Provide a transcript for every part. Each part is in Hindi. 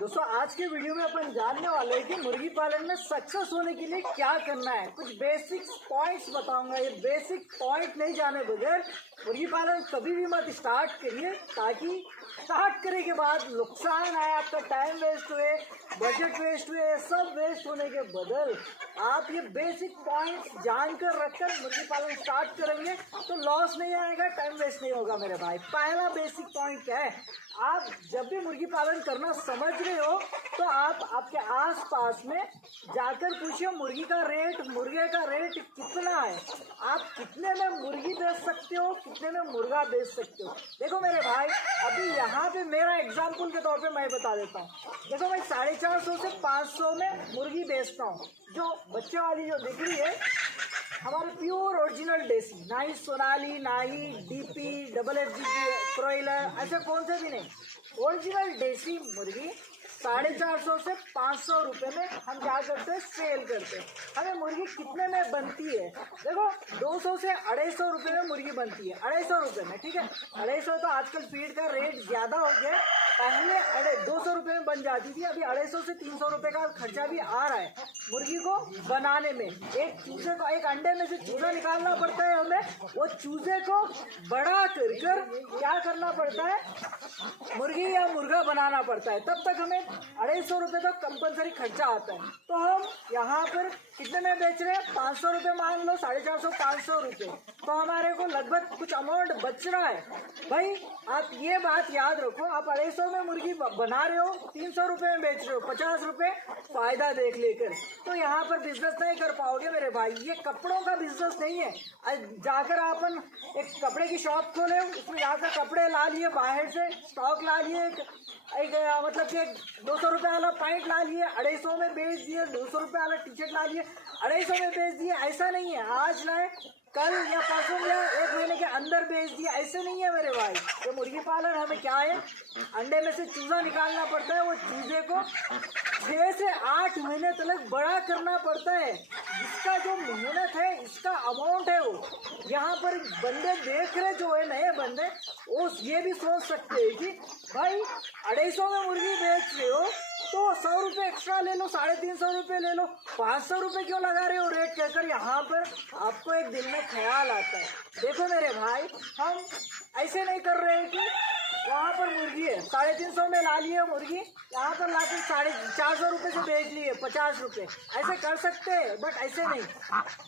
दोस्तों आज के वीडियो में अपन जानने वाले हैं कि मुर्गी पालन में सक्सेस होने के लिए क्या करना है। कुछ बेसिक पॉइंट्स बताऊंगा। ये बेसिक पॉइंट नहीं जाने बगैर मुर्गी पालन कभी भी मत स्टार्ट करिए, ताकि स्टार्ट करने के बाद नुकसान आए, आपका टाइम वेस्ट हुए, बजट वेस्ट हुए, सब वेस्ट होने के बदल आप ये बेसिक पॉइंट्स जानकर रखकर मुर्गी पालन स्टार्ट करेंगे तो लॉस नहीं आएगा, टाइम वेस्ट नहीं होगा मेरे भाई। पहला बेसिक पॉइंट क्या है, आप जब भी मुर्गी पालन करना समझ रहे हो तो आप आपके आसपास में जाकर पूछिए मुर्गे का रेट कितना है, आप कितने में मुर्गी बेच सकते हो, कितने में मुर्गा बेच सकते हो। देखो मेरे भाई, अभी यहाँ पे मेरा एग्जाम्पल के तौर पे मैं बता देता हूँ। देखो मैं 450 से 500 में मुर्गी बेचता हूँ। जो बच्चे वाली जो दिख रही है हमारे प्योर ओरिजिनल देसी, ना ही सोनाली, ना ही डीपी, डबल FG क्रोइलर, ऐसे कौन से भी नहीं, ओरिजिनल देसी मुर्गी 450 से 500 रुपये में हम क्या करते हैं, सेल करते हैं। हमें मुर्गी कितने में बनती है, देखो 200 से 250 रुपये में मुर्गी बनती है, 250 रुपये में, ठीक है। 250 तो आजकल फीड का रेट ज़्यादा हो गया है, पहले 200 रुपये में बन जाती थी, अभी 250 से 300 रुपये का खर्चा भी आ रहा है मुर्गी को बनाने में। एक चूजे को, एक अंडे में से चूजा निकालना पड़ता है हमें, वो चूजे को बड़ा कर क्या करना पड़ता है, मुर्गी या मुर्गा बनाना पड़ता है, तब तक हमें 250 रुपये तक कंपलसरी खर्चा आता है। तो हम यहाँ पर कितने में बेच रहे हैं, 500 रुपये मान लो, 450 500 रुपये, तो हमारे को लगभग कुछ अमाउंट बच रहा है। भाई आप ये बात याद रखो, आप 250 में मुर्गी बना रहे हो, 300 रुपये में बेच रहे हो, 50 रुपये फायदा देख लेकर, तो यहाँ पर बिजनेस नहीं कर पाओगे मेरे भाई। ये कपड़ों का बिजनेस नहीं है, जाकर अपन एक कपड़े की शॉप खोले, उसमें जाकर कपड़े ला लिए, बाहर से स्टॉक ला लिए, एक मतलब कि 200 रुपये वाला पैंट ला लिए, 250 में बेच दिए, 200 रुपये वाला टी शर्ट ला लिए, 250 में बेच दिए। ऐसा नहीं है, आज लाए कल या परसों या 1 महीने के अंदर बेच दिया, ऐसे नहीं है मेरे भाई। तो मुर्गी पालन हमें क्या है, अंडे में से चूजा निकालना पड़ता है, वो चूजे को 6 से 8 महीने तक बड़ा करना पड़ता है। इसका जो मेहनत है, इसका अमाउंट है, वो यहाँ पर बंदे देख रहे जो है नए बंदे, वो ये भी सोच सकते हैं कि भाई 250 में मुर्गी बेच रहे हो तो 100 रुपये एक्स्ट्रा ले लो, 350 रुपये ले लो, 500 रुपये क्यों लगा रहे हो रेट कहकर। यहाँ पर आपको एक दिल में ख्याल आता है, देखो मेरे भाई, हम ऐसे नहीं कर रहे हैं कि वहाँ पर मुर्गी है 350 में ला लिए मुर्गी, यहाँ पर लाकर 450 रुपये से बेच लिए 50 रुपये, ऐसे कर सकते हैं, बट ऐसे नहीं।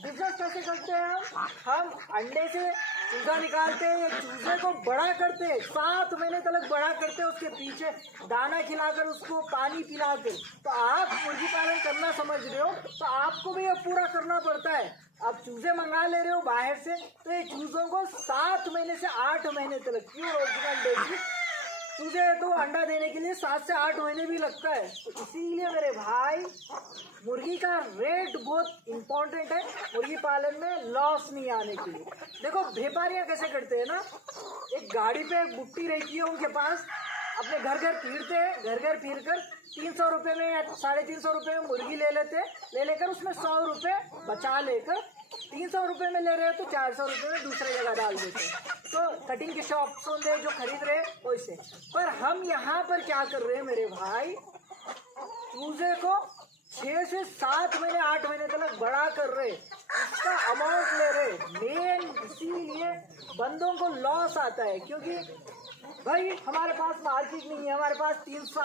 बिजनेस कैसे करते हैं हम अंडे से चूजा निकालते हैं, चूजे को बड़ा करते हैं, 7 महीने तक बड़ा करते हैं, उसके पीछे दाना खिलाकर, उसको पानी पिलाकर। तो आप मुर्गी पालन करना समझ रहे हो तो आपको भी ये पूरा करना पड़ता है। आप चूजे मंगा ले रहे हो बाहर से, तो ये चूजों को 7 महीने से 8 महीने तक प्योर ओरिजिनल देसी चूजे तो अंडा देने के लिए 7 से 8 महीने भी लगता है। तो इसीलिए मेरे भाई मुर्गी का रेट बहुत इम्पोर्टेंट है मुर्गी पालन में लॉस नहीं आने के लिए। देखो व्यापारियाँ कैसे करते हैं ना, एक गाड़ी पे एक बुट्टी रहती है उनके पास, अपने घर घर फिरते हैं, घर घर फिर कर 300 रुपये में या 350 रुपये में मुर्गी ले लेकर उसमें 100 रुपये बचा लेकर 300 रुपये में ले रहे हो तो 400 रुपये में दूसरी जगह डाल देते हैं। तो कटिंग के शॉप से जो खरीद रहे हैं वैसे, पर हम यहाँ पर क्या कर रहे हैं मेरे भाई, चूजे को 6 से 7 महीने 8 महीने तक बड़ा कर रहे, इसका अमाउंट ले रहे। मेन इसीलिए बंदों को लॉस आता है, क्योंकि भाई हमारे पास मार्केट नहीं है, हमारे पास 300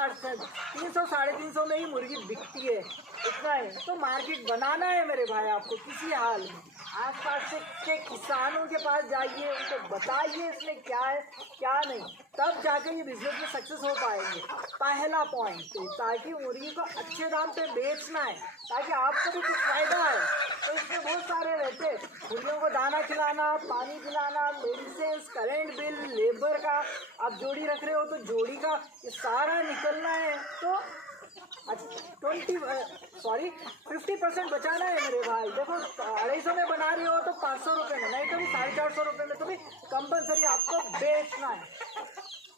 350 में ही मुर्गी बिकती है, इतना है। तो मार्केट बनाना है मेरे भाई आपको किसी हाल में। आसपास के किसानों के पास जाइए, उनको बताइए इसमें क्या है क्या नहीं, तब जाकर ये बिजनेस में सक्सेस हो पाएंगे। पहला पॉइंट, ताकि मुर्गी को अच्छे दाम पे बेचना है, ताकि आपको भी कुछ फायदा है। तो इसमें बहुत सारे रहते हैं, मुर्गियों को दाना खिलाना, पानी पिलाना, मेडिसिन, करेंट बिल, लेबर का, आप जोड़ी रख रहे हो तो जोड़ी का ये सारा निकलना है। तो 50% बचाना है मेरे भाई। देखो 250 में बना रही हो तो 500 रुपये में, नहीं तो भी 450 रुपये में तो भी कंपलसरी आपको बेचना है।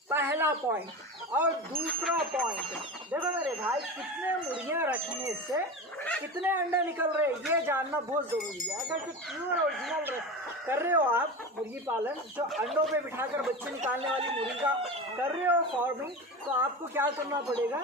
पहला पॉइंट। और दूसरा पॉइंट, देखो मेरे भाई, कितने मुर्गियां रखने से कितने अंडे निकल रहे हैं ये जानना बहुत जरूरी है। अगर जो प्योर ओरिजिनल कर रहे हो आप मुर्गी पालन, जो अंडों पे बिठाकर बच्चे निकालने वाली मुर्गी का कर रहे हो फार्मिंग, तो आपको क्या करना पड़ेगा,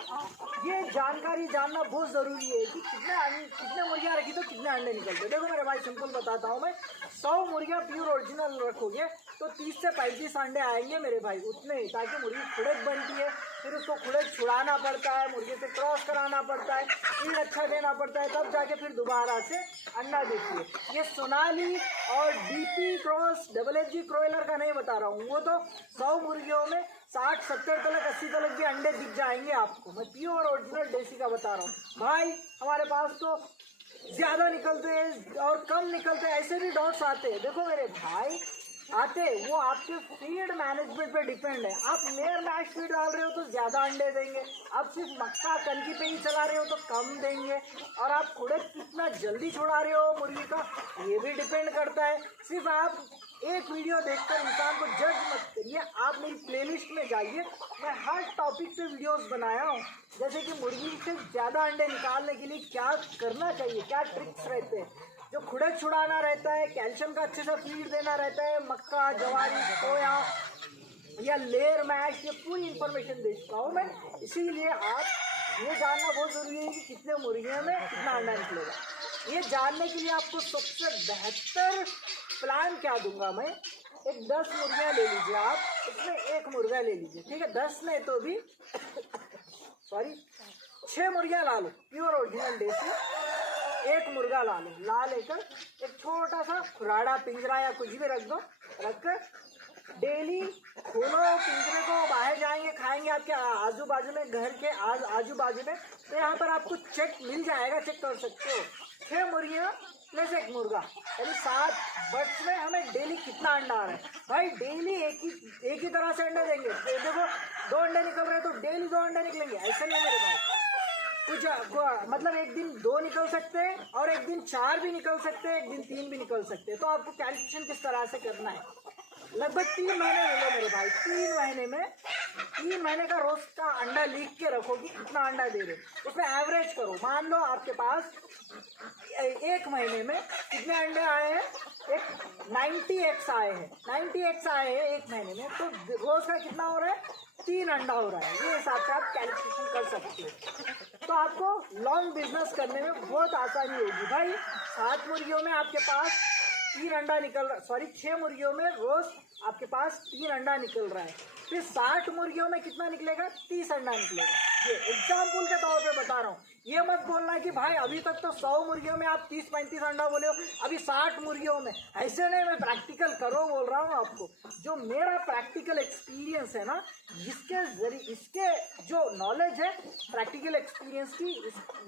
ये जानकारी जानना बहुत ज़रूरी है कि कितने मुर्गियाँ रखी तो कितने अंडे निकलते। देखो मेरे भाई, सिंपल बताता हूँ मैं, 100 मुर्गियाँ प्योर ओरिजिनल रखोगे तो 30 से 35 अंडे आएंगे मेरे भाई, उतने ही। ताकि मुर्गी खुड़क बनती है, फिर उसको खुड़क छुड़ाना पड़ता है, मुर्गी से क्रॉस कराना पड़ता है, फीड अच्छा देना पड़ता है, तब जाके फिर दोबारा से अंडा देती है। ये सोनाली और डीपी क्रॉस FFG क्रोइलर का नहीं बता रहा हूँ, वो तो 100 मुर्गियों में 60-70 तक 80 तक के अंडे दिख जाएंगे आपको। मैं प्योर ओरिजिनल देसी का बता रहा हूँ भाई। हमारे पास तो ज़्यादा निकलते हैं और कम निकलते हैं, ऐसे भी डॉट्स आते हैं। देखो मेरे भाई, आते, वो आपके फीड मैनेजमेंट पे डिपेंड है। आप लेयर मैश फीड डाल रहे हो तो ज़्यादा अंडे देंगे, आप सिर्फ मक्का कनकी पे ही चला रहे हो तो कम देंगे, और आप खुड़क कितना जल्दी छुड़ा रहे हो मुर्गी का ये भी डिपेंड करता है। सिर्फ आप एक वीडियो देखकर इंसान को जज मत करिए, आप मेरी प्लेलिस्ट में जाइए, मैं हर टॉपिक पे वीडियोस बनाया हूँ। जैसे कि मुर्गी से ज़्यादा अंडे निकालने के लिए क्या करना चाहिए, क्या ट्रिक्स रहते हैं, जो खुड़क छुड़ाना रहता है, कैल्शियम का अच्छे से फीड देना रहता है, मक्का, जवारी, सोया या लेयर मैश, ये पूरी इन्फॉर्मेशन दे चुका हूँ मैं। इसीलिए आप ये जानना बहुत ज़रूरी है कि कितने मुर्गियों में कितना अंडा निकलेगा। ये जानने के लिए आपको सबसे बेहतर प्लान क्या दूंगा मैं, एक 10 मुर्गियाँ ले लीजिए आप, उसमें एक मुर्गा ले लीजिए, ठीक है। 10 नहीं तो भी 6 मुर्गियाँ ला लो प्योर ओरिजिनल देसी, एक मुर्गा ला लो, ला लेकर एक छोटा सा खुराड़ा पिंजरा या कुछ भी रख दो, रखकर डेली खोलो पिंजरे को, बाहर जाएंगे खाएंगे आपके आजू बाजू में, घर के आजू बाजू में, तो यहाँ पर आपको चेक मिल जाएगा, चेक कर सकते हो। 6 मुर्गियाँ प्लस एक मुर्गा, यानी 7 बर्ड्स में हमें डेली कितना अंडा आ रहा है भाई। डेली एक ही तरह से अंडे देंगे, तो देखो 2 अंडे निकल रहे हैं तो डेली 2 अंडे निकलेंगे, ऐसा नहीं है मेरे भाई। कुछ मतलब एक दिन 2 निकल सकते हैं और एक दिन 4 भी निकल सकते हैं, एक दिन 3 भी निकल सकते हैं। तो आपको कैलकुलेशन किस तरह से करना है, लगभग 3 महीने ले लो मेरे भाई। 3 महीने का रोज का अंडा लिख के रखो कि कितना अंडा दे रहे, उसमें एवरेज करो। मान लो आपके पास एक महीने में कितने अंडे आए हैं, एक 90 एग्स आए हैं, 90 एग्स आए हैं एक महीने में, तो रोज का कितना हो रहा है, 3 अंडा हो रहा है। ये हिसाब से आप कैलकुलेशन कर सकते हो, तो आपको लॉन्ग बिजनेस करने में बहुत आसानी होगी भाई। 7 मुर्गियों में आपके पास 3 अंडा निकल रहा, 6 मुर्गियों में रोज आपके पास 3 अंडा निकल रहा है, फिर 60 मुर्गियों में कितना निकलेगा, 30 अंडा निकलेगा। ये एग्जाम्पल के तौर पे बता रहा हूँ, ये मत बोलना कि भाई अभी तक तो 100 मुर्गियों में आप 30-35 अंडा बोले हो, अभी 60 मुर्गियों में, ऐसे नहीं। मैं प्रैक्टिकल करो बोल रहा हूँ आपको, जो मेरा प्रैक्टिकल एक्सपीरियंस है ना, इसके जरिए, इसके जो नॉलेज है प्रैक्टिकल एक्सपीरियंस की,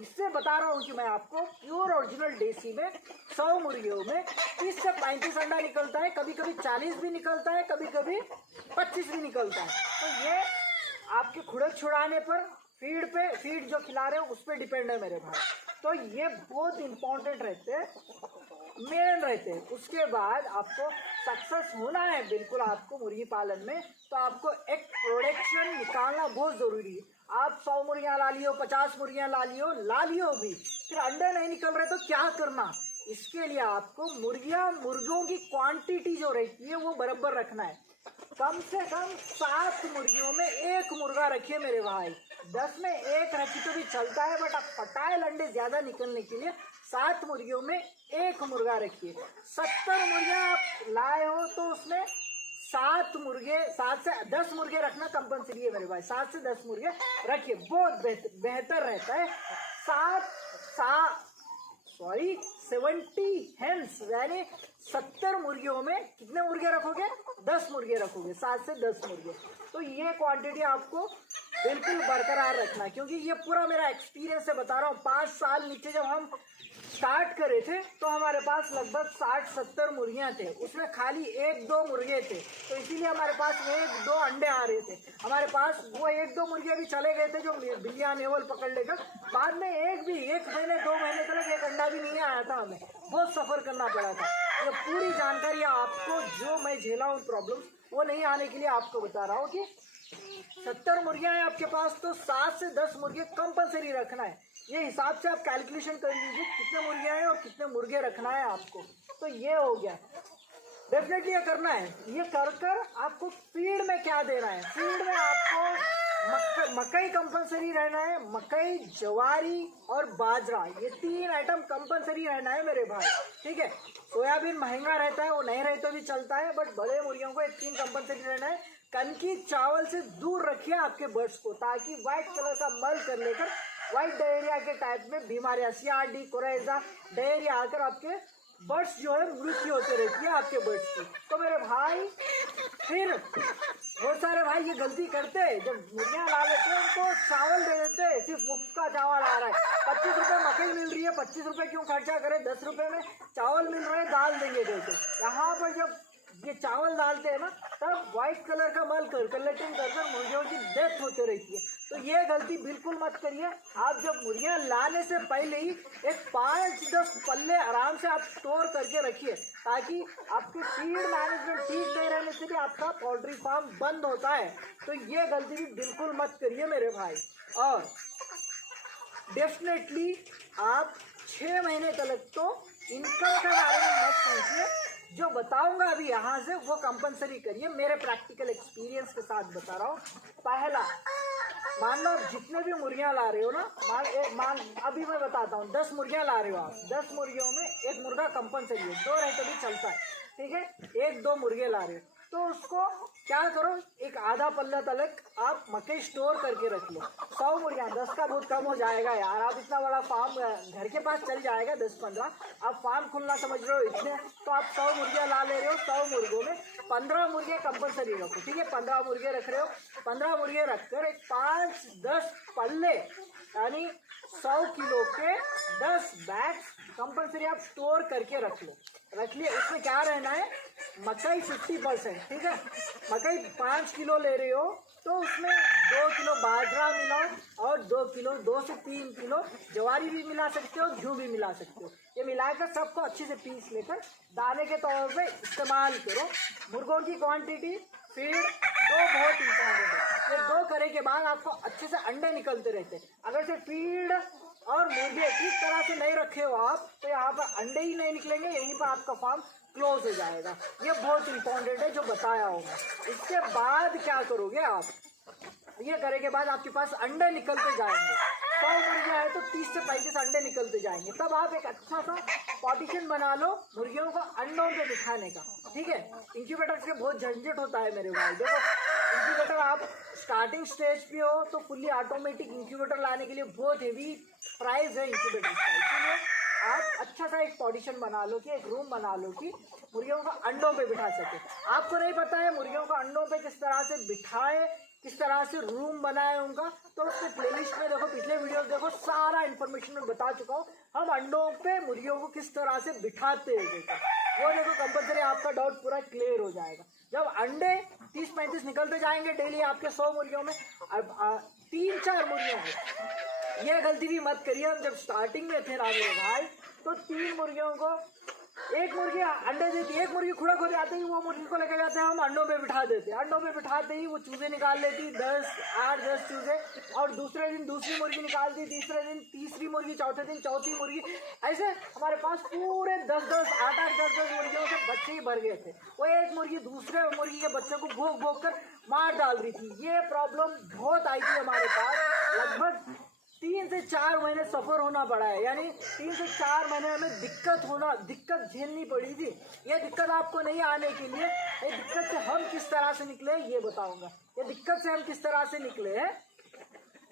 इससे बता रहा हूँ कि मैं आपको प्योर ओरिजिनल देसी में 100 मुर्गियों में 30 से 35 अंडा निकलता है, कभी कभी 40 भी निकलता है, कभी कभी 25 भी निकलता है। तो ये आपके खुड़क छुड़ाने पर, फीड जो खिला रहे हो उस पर डिपेंड है मेरे भाई। तो ये बहुत इंपॉर्टेंट रहते हैं, मेन रहते हैं। उसके बाद आपको सक्सेस होना है बिल्कुल आपको मुर्गी पालन में, तो आपको एक प्रोडक्शन निकालना बहुत ज़रूरी है। आप 100 मुर्गियाँ ला लियो, 50 मुर्गियाँ ला लियो भी, फिर अंडे नहीं निकल रहे तो क्या करना, इसके लिए आपको मुर्गियों की क्वांटिटी जो रहती है वो बराबर रखना है। कम से कम 7 मुर्गियों में एक मुर्गा रखिए मेरे भाई, 10 में एक रखी तो भी चलता है, बट आप फटाइल अंडे ज्यादा निकलने के लिए 7 मुर्गियों में एक मुर्गा रखिए। 70 मुर्गियां आप लाए हो तो उसमें 7 से 10 मुर्गे रखना कंपलसरी है मेरे भाई, 7 से 10 मुर्गे रखिए, बहुत बेहतर रहता है। 70 हेन्स यानी 70 मुर्गियों में कितने मुर्गे रखोगे, 10 मुर्गे रखोगे, 7 से 10 मुर्गे। तो ये क्वांटिटी आपको बिल्कुल बरकरार रखना, क्योंकि ये पूरा मेरा एक्सपीरियंस से बता रहा हूँ। 5 साल नीचे जब हम स्टार्ट करे थे तो हमारे पास लगभग 60-70 मुर्गियाँ थे, उसमें खाली 1-2 मुर्गे थे, तो इसीलिए हमारे पास 1-2 अंडे आ रहे थे। हमारे पास वो 1-2 मुर्गे भी चले गए थे जो बिल्लियाँ नेवल पकड़ लेकर, बाद में 1 महीने 2 महीने तक एक अंडा भी नहीं आया था, हमें बहुत सफ़र करना पड़ा था। ये पूरी जानकारी आपको, जो मैं झेला हूँ प्रॉब्लम, वो नहीं आने के लिए आपको बता रहा हूँ कि 70 मुर्गियां हैं आपके पास, तो 7 से 10 मुर्गे कंपलसरी रखना है। ये हिसाब से आप कैलकुलेशन कर लीजिए कितने मुर्गियां हैं और कितने मुर्गे रखना है आपको। तो ये हो गया, डेफिनेटली ये करना है। ये कर आपको फीड में क्या देना है, फीड में आपको मकई कंपलसरी रहना है, मकई, ज्वारी और बाजरा, ये 3 आइटम कंपलसरी रहना है मेरे भाई, ठीक है। सोयाबीन महंगा रहता है, वो नहीं रहे तो भी चलता है, बट बड़े मुर्गियों को ये 3 कंपलसरी रहना है। कनकी चावल से दूर रखिए आपके बर्ड्स को, ताकि व्हाइट कलर का मल कर लेकर व्हाइट डायरिया के टाइप में बीमारियां, CRD, कोरेजा, डायरिया आकर आपके बर्ड्स जो है मृत्यु होते रहती है आपके बर्ड्स की। तो मेरे भाई फिर बहुत सारे भाई ये गलती करते हैं, जब मुर्गियां ला लेते हैं उनको चावल दे देते हैं, सिर्फ मुफ्त का चावल आ रहा है, 25 रुपए मकई मिल रही है, 25 रुपए क्यों खर्चा करें, 10 रुपए में चावल मिल रहा है, दाल देंगे देते। यहाँ पर जब ये चावल डालते हैं ना, तब व्हाइट कलर का मल कलेक्टिंग कर मुर्गियों की डेथ होती रहती है। तो ये गलती बिल्कुल मत करिए। आप जब मुर्गियां लाने से पहले ही एक 5-10 पल्ले आराम से आप स्टोर करके रखिए, ताकि आपकी फीड मैनेजमेंट ठीक नहीं रहने से भी आपका पोल्ट्री फार्म बंद होता है। तो ये गलती भी बिल्कुल मत करिए मेरे भाई। और डेफिनेटली आप 6 महीने तक तो इनकम के बारे में मत सोचिए, जो बताऊंगा अभी यहाँ से वो कंपलसरी करिए। मेरे प्रैक्टिकल एक्सपीरियंस के साथ बता रहा हूँ। पहला, मान लो जितने भी मुर्गियां ला रहे हो ना, मान अभी मैं बताता हूँ, 10 मुर्गियां ला रहे हो आप, 10 मुर्गियों में एक मुर्गा कंपलसरी है, 2 रहे तो भी चलता है, ठीक है। 1-2 मुर्गे ला रहे हो तो उसको क्या करो, एक आधा पल्ला तलक आप मकई स्टोर करके रख लो। 100 मुर्गियां, 10 का बहुत कम हो जाएगा यार, आप इतना बड़ा फार्म घर के पास चल जाएगा, 10-15, आप फार्म खुलना समझ रहे हो इतने, तो आप 100 मुर्गियां ला ले रहे हो, 100 मुर्गों में 15 मुर्गे कंपलसरी रखो, ठीक है। 15 मुर्गे रख रहे हो, 15 मुर्गे रखकर एक 5-10 पल्ले यानी 100 किलो के 10 बैग्स कंपलसरी आप स्टोर करके रख लिए। उसमें क्या रहना है, मकई 50%, ठीक है। मकई 5 किलो ले रहे हो तो उसमें 2 किलो बाजरा मिलाओ और 2 से 3 किलो ज्वारी भी मिला सकते हो, गेहूं भी मिला सकते हो। ये मिलाकर सबको अच्छे से पीस लेकर दाने के तौर पे इस्तेमाल करो। मुर्गों की क्वांटिटी, फीड, 2 बहुत इंपॉर्टेंट है। ये 2 करे के बाद आपको अच्छे से अंडे निकलते रहते। अगर से फीड और मुर्गे ठीक तरह से नहीं रखे हो आप, तो यहाँ पर अंडे ही नहीं निकलेंगे, यहीं पर आपका फार्म क्लोज हो जाएगा। ये बहुत इंपॉर्टेंट है जो बताया होगा। इसके बाद क्या करोगे आप, ये करे के बाद आपके पास अंडे निकलते जाएंगे। 100 मुर्गियां है तो 30 से 35 अंडे निकलते जाएंगे। तब आप एक अच्छा सा पार्टीशन बना लो मुर्गियों को अंडों पे बिठाने का, ठीक है। इंक्यूबेटर से बहुत झंझट होता है मेरे भाई। देखो, इंक्यूबेटर आप स्टार्टिंग स्टेज पे हो तो फुल्ली ऑटोमेटिक इंक्यूबेटर लाने के लिए बहुत हेवी प्राइस है इंक्यूबेटर का। इसीलिए आप अच्छा सा एक पार्टीशन बना लो, कि एक रूम बना लो कि मुर्गियों को अंडों पे बिठा सके। आपको नहीं पता है मुर्गियों को अंडों पे किस तरह से बिठाए, किस तरह से रूम बनाए उनका, तो उसके प्लेलिस्ट में देखो, पिछले वीडियो देखो, सारा इन्फॉर्मेशन मैं बता चुका हूँ। हम अंडों पे मुर्गियों को किस तरह से बिठाते हैं वो देखो, कंपलसरी आपका डाउट पूरा क्लियर हो जाएगा। जब अंडे 30-35 निकलते जाएंगे डेली आपके 100 मुर्गियों में, अब 3-4 मुर्गियों में, ये गलती भी मत करिए। हम जब स्टार्टिंग में थे ना मेरे भाई, तो 3 मुर्गियों को, एक मुर्गी अंडे देती, एक मुर्गी खुड़ा खो जाते ही वो मुर्गी को लेकर जाते हैं, हम अंडों पे बिठा देते। अंडों पे बिठाते ही वो चूजे निकाल लेती, 8-10 चूजे, और दूसरे दिन दूसरी मुर्गी निकालती, तीसरे दिन तीसरी मुर्गी, चौथे दिन चौथी मुर्गी। ऐसे हमारे पास पूरे 10-10, 8-8, 10-10 मुर्गियों के बच्चे ही भर गए थे। वो एक मुर्गी दूसरे मुर्गी के बच्चे को भोग भोग कर मार डाल रही थी। ये प्रॉब्लम बहुत आई थी हमारे पास। लगभग 3 से 4 महीने सफर होना पड़ा है, यानी 3 से 4 महीने हमें दिक्कत झेलनी पड़ी थी। ये दिक्कत आपको नहीं आने के लिए, ये दिक्कत से हम किस तरह से निकले ये बताऊंगा। ये दिक्कत से हम किस तरह से निकले हैं,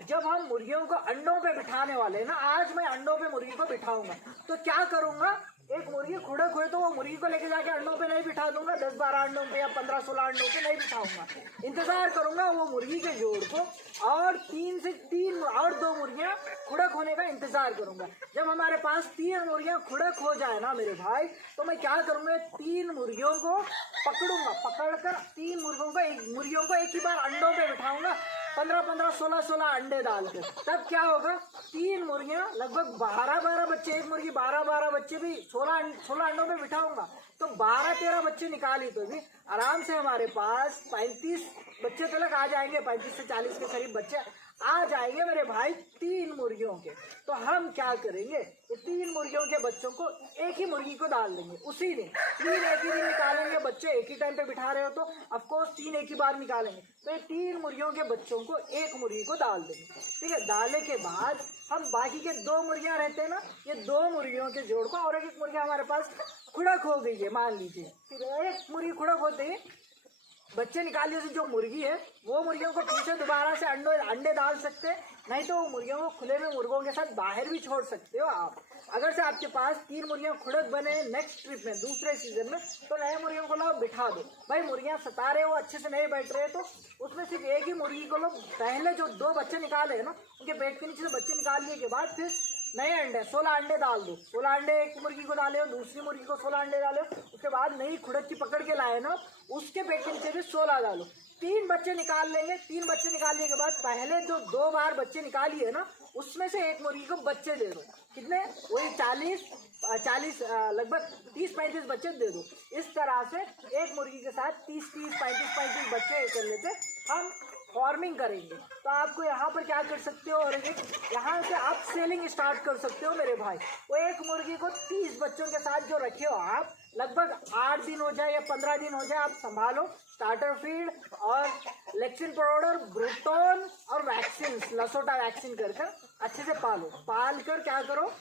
जब हम मुर्गियों को अंडों पे बिठाने वाले हैं ना, आज मैं अंडों पे मुर्गी को बिठाऊंगा। तो क्या करूंगा, एक मुर्गी खुड़क हुए तो वो मुर्गी को लेके जाके अंडों पे नहीं बिठा दूंगा, 10-12 अंडों पे या 15-16 अंडों पे नहीं बिठाऊंगा। इंतजार करूंगा वो मुर्गी के जोड़ को, और 3 से 3 और 2 मुर्गियां खुड़क होने का इंतजार करूंगा। जब हमारे पास 3 मुर्गियां खुड़क हो जाए ना मेरे भाई, तो मैं क्या करूंगा, 3 मुर्गियों को पकड़ूंगा, पकड़कर 3 मुर्गियों को एक ही बार अंडों पे बिठाऊंगा, 15-15, 16-16 अंडे डालकर। तब क्या होगा, 3 मुर्गियां लगभग 12-12 बच्चे, एक मुर्गी 12-12 बच्चे भी 16 अंडों पे बिठाऊंगा तो 12-13 बच्चे निकाली, तो भी आराम से हमारे पास बच्चे तक आ जाएंगे, 35 से 40 के करीब बच्चे आ जाएंगे मेरे भाई 3 मुर्गियों के। तो हम क्या करेंगे, ये 3 मुर्गियों के बच्चों को एक ही मुर्गी को डाल देंगे उसी दिन। 3 एक ही दिन निकालेंगे, बच्चे एक ही टाइम पे बिठा रहे हो तो ऑफकोर्स 3 एक ही बार निकालेंगे। तो ये 3 मुर्गियों के बच्चों को एक मुर्गी को डाल देंगे, ठीक है। डालने के बाद हम बाकी के 2 मुर्गियां रहते हैं ना, ये 2 मुर्गियों के जोड़ को, और एक मुर्गिया हमारे पास खुड़क हो गई है मान लीजिए, ठीक है, एक मुर्गी खुड़क होते ही बच्चे निकालिए से जो मुर्गी है वो मुर्गियों को फिर से दोबारा से अंडे डाल सकते हैं, नहीं तो वो मुर्गियों को खुले में मुर्गों के साथ बाहर भी छोड़ सकते हो आप। अगर से आपके पास 3 मुर्गियां खुड़क बने नेक्स्ट ट्रिप में दूसरे सीजन में, तो नए मुर्गियों को लोग बिठा दो। भाई मुर्गियां सता रहे हो, अच्छे से नहीं बैठ रहे, तो उसमें सिर्फ एक ही मुर्गी को लोग पहले जो 2 बच्चे निकाले ना उनके पेट के नीचे से बच्चे निकालने के बाद फिर नए अंडे 16 अंडे डाल दो। 16 अंडे एक मुर्गी को डाले हो, दूसरी मुर्गी को 16 अंडे डाले हो, उसके बाद नई खुड़क की पकड़ के लाए ना उसके पेट के नीचे भी 16 डालो। 3 बच्चे निकाल लेंगे। 3 बच्चे निकालने के बाद पहले जो 2 बार बच्चे निकालिए ना उसमें से एक मुर्गी को बच्चे दे दो। कितने, वही 40 लगभग 30-35 बच्चे दे दो। इस तरह से एक मुर्गी के साथ 30-30 35-35 बच्चे कर लेते हम फार्मिंग करेंगे। तो आपको यहाँ पर क्या कर सकते हो, और यहाँ से आप सेलिंग स्टार्ट कर सकते हो मेरे भाई। वो एक मुर्गी को 30 बच्चों के साथ जो रखे हो आप, लगभग 8 दिन हो जाए या 15 दिन हो जाए, आप संभालो, स्टार्टर फीड और लेक्सिन पाउडर, ब्रूटोन और वैक्सीन, लसोटा वैक्सीन कर अच्छे से पालो। पाल कर क्या करो,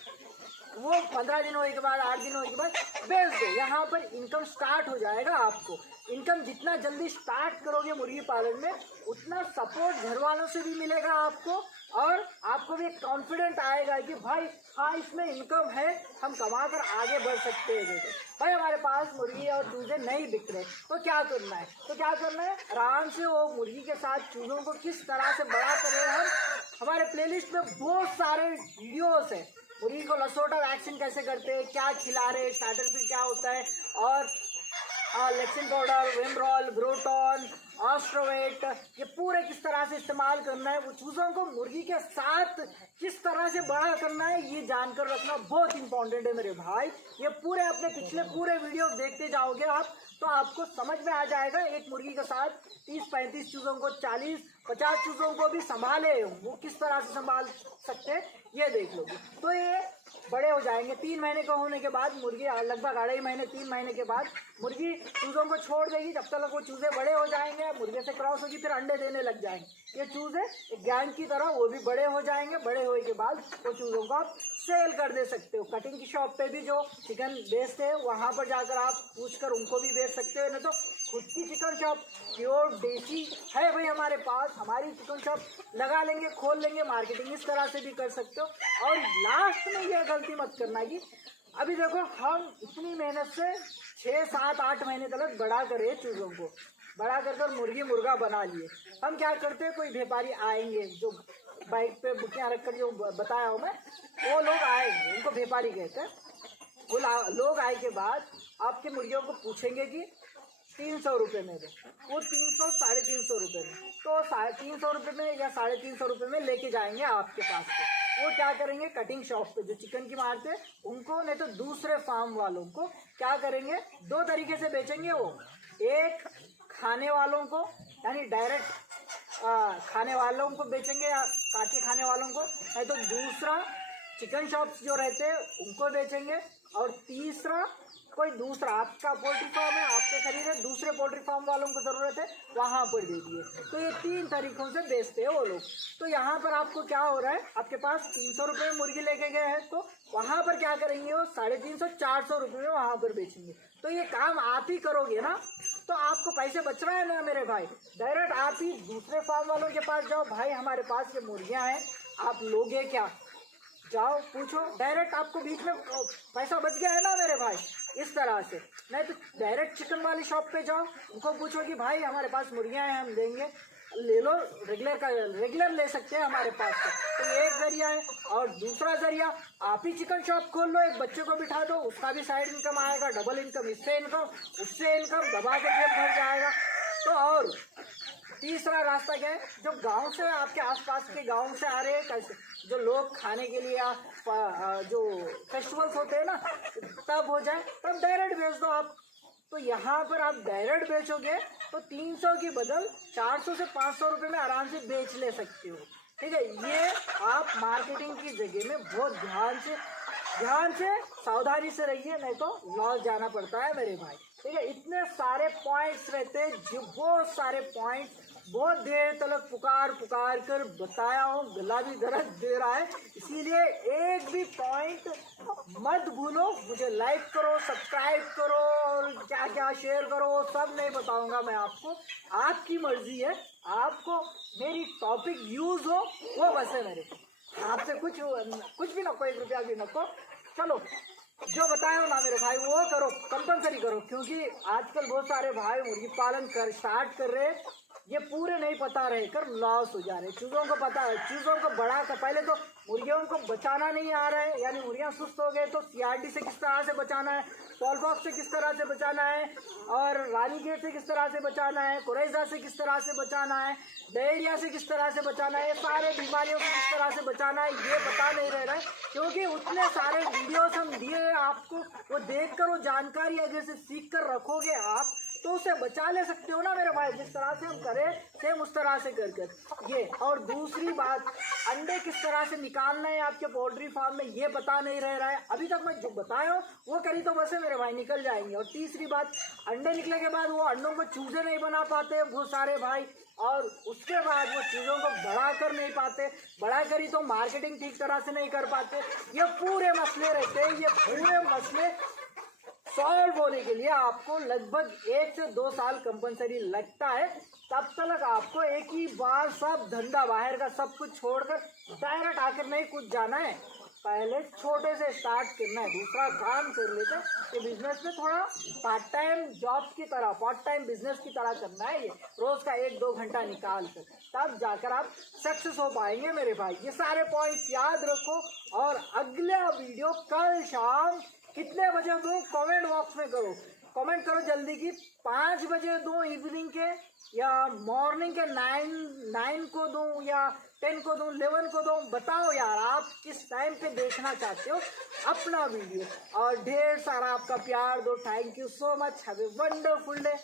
वो 15 दिन होने के बाद 8 दिन होने के बाद बेच दो। यहाँ पर इनकम स्टार्ट हो जाएगा। आपको इनकम जितना जल्दी स्टार्ट करोगे मुर्गी पालन में, उतना सपोर्ट घर वालों से भी मिलेगा आपको, और आपको भी एक कॉन्फिडेंट आएगा कि भाई हाँ इसमें इनकम है, हम कमा कर आगे बढ़ सकते हैं। जैसे भाई हमारे पास मुर्गी और चूजे नहीं बिक रहे, तो क्या करना है, आराम से वो मुर्गी के साथ चूजों को किस तरह से बड़ा करें हम, हमारे प्लेलिस्ट में बहुत सारे वीडियोस है। मुर्गी को लसोटा वैक्सीन कैसे करते हैं, क्या खिला रहे, स्टार्टर फीड क्या होता है, और लेक्सिन पाउडर, विमरॉल, ब्रोटॉन, ऑस्ट्रोवेट, ये पूरे किस तरह से इस्तेमाल करना है, वो चूजों को मुर्गी के साथ किस तरह से बड़ा करना है, ये जानकर रखना बहुत इंपॉर्टेंट है मेरे भाई। ये पूरे अपने पिछले पूरे वीडियो देखते जाओगे आप, तो आपको समझ में आ जाएगा। एक मुर्गी के साथ 30-35 चूजों को, 40-50 चूजों को भी संभाले वो किस तरह से संभाल सकते हैं, ये देख लोगे। तो ये बड़े हो जाएंगे 3 महीने का होने के बाद। मुर्गी लगभग 2.5 महीने 3 महीने के बाद मुर्गी चूजों को छोड़ देगी। जब तक वो चूजे बड़े हो जाएंगे, मुर्गे से क्रॉस होगी, फिर अंडे देने लग जाएंगे। ये चूजे एक गैंग की तरह वो भी बड़े हो जाएंगे। बड़े होने के बाद वो चूजों को आप सेल कर दे सकते हो। कटिंग की शॉप पे भी जो चिकन बेचते हैं वहाँ पर जाकर आप पूछकर उनको भी बेच सकते हो। नहीं तो खुद की चिकन शॉप प्योर देसी है भाई हमारे पास, हमारी चिकन शॉप लगा लेंगे, खोल लेंगे, मार्केटिंग इस तरह से भी कर सकते हो। और लास्ट में यह गलती मत करना कि अभी देखो हम इतनी मेहनत से 6-7-8 महीने तक बड़ा करे चूजों को, बड़ा कर मुर्गी मुर्गा बना लिए। हम क्या करते हैं, कोई व्यापारी आएंगे जो बाइक पे बुकियाँ रखकर, जो बताया हूँ मैं, वो लोग आएंगे, उनको व्यापारी कहते हैं। वो लोग आए के बाद आपके मुर्गियों को पूछेंगे कि 300 रुपये में दे, वो 300-350 रुपये में, तो 350 रुपये में या 350 रुपये में लेके जाएंगे आपके पास से। वो क्या करेंगे, कटिंग शॉप पे जो चिकन की मारते हैं उनको, नहीं तो दूसरे फार्म वालों को क्या करेंगे, 2 तरीके से बेचेंगे वो। एक खाने वालों को, यानी डायरेक्ट खाने वालों को बेचेंगे, या काट के खाने वालों को, नहीं तो दूसरा चिकन शॉप्स जो रहते हैं उनको बेचेंगे, और तीसरा कोई दूसरा आपका पोल्ट्री फार्म है, आपके खरीदे दूसरे पोल्ट्री फार्म वालों को ज़रूरत है वहाँ पर दे दिए। तो ये 3 तरीक़ों से बेचते हैं वो लोग। तो यहाँ पर आपको क्या हो रहा है, आपके पास 300 रुपये में मुर्गी लेके गए हैं, तो वहाँ पर क्या करेंगे, वो 350-400 रुपये में वहाँ पर बेचेंगे। तो ये काम आप ही करोगे ना, तो आपको पैसे बच रहा है ना मेरे भाई। डायरेक्ट आप ही दूसरे फार्म वालों के पास जाओ, भाई हमारे पास ये मुर्गियाँ हैं, आप लोगे क्या, जाओ पूछो, डायरेक्ट आपको बीच में पैसा बच गया है ना मेरे भाई। इस तरह से नहीं तो डायरेक्ट चिकन वाली शॉप पे जाओ, उनको पूछो कि भाई हमारे पास मुर्गियाँ हैं, हम देंगे, ले लो, रेगुलर ले सकते हैं हमारे पास से। तो ये एक जरिया है। और दूसरा जरिया, आप ही चिकन शॉप खोल लो, एक बच्चे को बिठा दो, उसका भी साइड इनकम आएगा, डबल इनकम, इससे इनकम उससे इनकम, दबा के जेब भर जाएगा। तो और तीसरा रास्ता क्या है, जो गांव से, आपके आसपास के गांव से आ रहे हैं, कैसे जो लोग खाने के लिए जो फेस्टिवल्स होते हैं ना, तब हो जाए, तब डायरेक्ट भेज दो आप। तो यहाँ पर आप डायरेक्ट बेचोगे तो 300 की बदल 400 से 500 रुपये में आराम से बेच ले सकते हो। ठीक है, ये आप मार्केटिंग की जगह में बहुत ध्यान से सावधानी से रहिए, नहीं तो लॉस जाना पड़ता है मेरे भाई। ठीक है, इतने सारे पॉइंट्स रहते हैं, जो बहुत सारे पॉइंट्स बहुत देर तक पुकार कर बताया हूँ, गला भी दर्द दे रहा है, इसीलिए एक भी पॉइंट मत भूलो। मुझे लाइक करो, सब्सक्राइब करो और क्या क्या शेयर करो, सब नहीं बताऊंगा मैं आपको, आपकी मर्जी है, आपको मेरी टॉपिक यूज हो वो बस है मेरे, आपसे कुछ भी नको, 1 रुपया भी नको। चलो जो बताया हो ना मेरे भाई वो करो, कंपलसरी करो, क्योंकि आजकल बहुत सारे भाई मुर्गी पालन स्टार्ट कर रहे हैं, ये पूरे नहीं पता रहे कर लॉस हो जा रहे। चूज़ों को पता है, चूज़ों को बढ़ा कर पहले तो मुर्गियों को बचाना नहीं आ रहा है, यानी मुर्गियाँ सुस्त हो गए तो CRD से किस तरह से बचाना है, स्मॉलपॉक्स से किस तरह से बचाना है, और रानीखेत से किस तरह से बचाना है, कोरेजा से किस तरह से बचाना है, डायरिया से किस तरह से बचाना है, ये सारे बीमारियों से किस तरह से बचाना है, ये पता नहीं रह रहा है, क्योंकि उतने सारे वीडियोस हम दिए आपको, वो देख कर वो जानकारी अगर से सीख कर रखोगे आप तो उसे बचा ले सकते हो ना मेरे भाई। जिस तरह से हम करें सेम उस तरह से कर ये। और दूसरी बात, अंडे किस तरह से निकालना है आपके पोल्ट्री फार्म में, ये पता नहीं रह रहा है। अभी तक मैं जो बताया हूँ वो करी तो बस है मेरे भाई, निकल जाएंगे। और तीसरी बात, अंडे निकले के बाद वो अंडों को चूजे नहीं बना पाते बहुत सारे भाई, और उसके बाद वो चीज़ों को बढ़ा कर नहीं पाते, बढ़ा करी तो मार्केटिंग ठीक तरह से नहीं कर पाते। ये पूरे मसले रहते हैं, ये पूरे मसले सॉल्व होने के लिए आपको लगभग 1 से 2 साल कंपलसरी लगता है। तब तक आपको एक ही बार सब धंधा बाहर का सब कुछ छोड़कर डायरेक्ट आकर नहीं कुछ जाना है, पहले छोटे से स्टार्ट करना है, दूसरा काम कर लेते हैं। ये बिजनेस में थोड़ा पार्ट टाइम जॉब की तरह, पार्ट टाइम बिजनेस की तरह करना है, ये रोज का 1-2 घंटा निकाल कर, तब जाकर आप सक्सेस हो पाएंगे मेरे भाई। ये सारे पॉइंट्स याद रखो, और अगला वीडियो कल शाम कितने बजे दूँ कमेंट बॉक्स में करो, कमेंट करो जल्दी की। 5 बजे दूँ इवनिंग के, या मॉर्निंग के 9 को दूँ, या 10 को दूँ, 11 को दूँ, बताओ यार आप किस टाइम पे देखना चाहते हो अपना वीडियो। और ढेर सारा आपका प्यार दो। Thank you so much, have a wonderful day.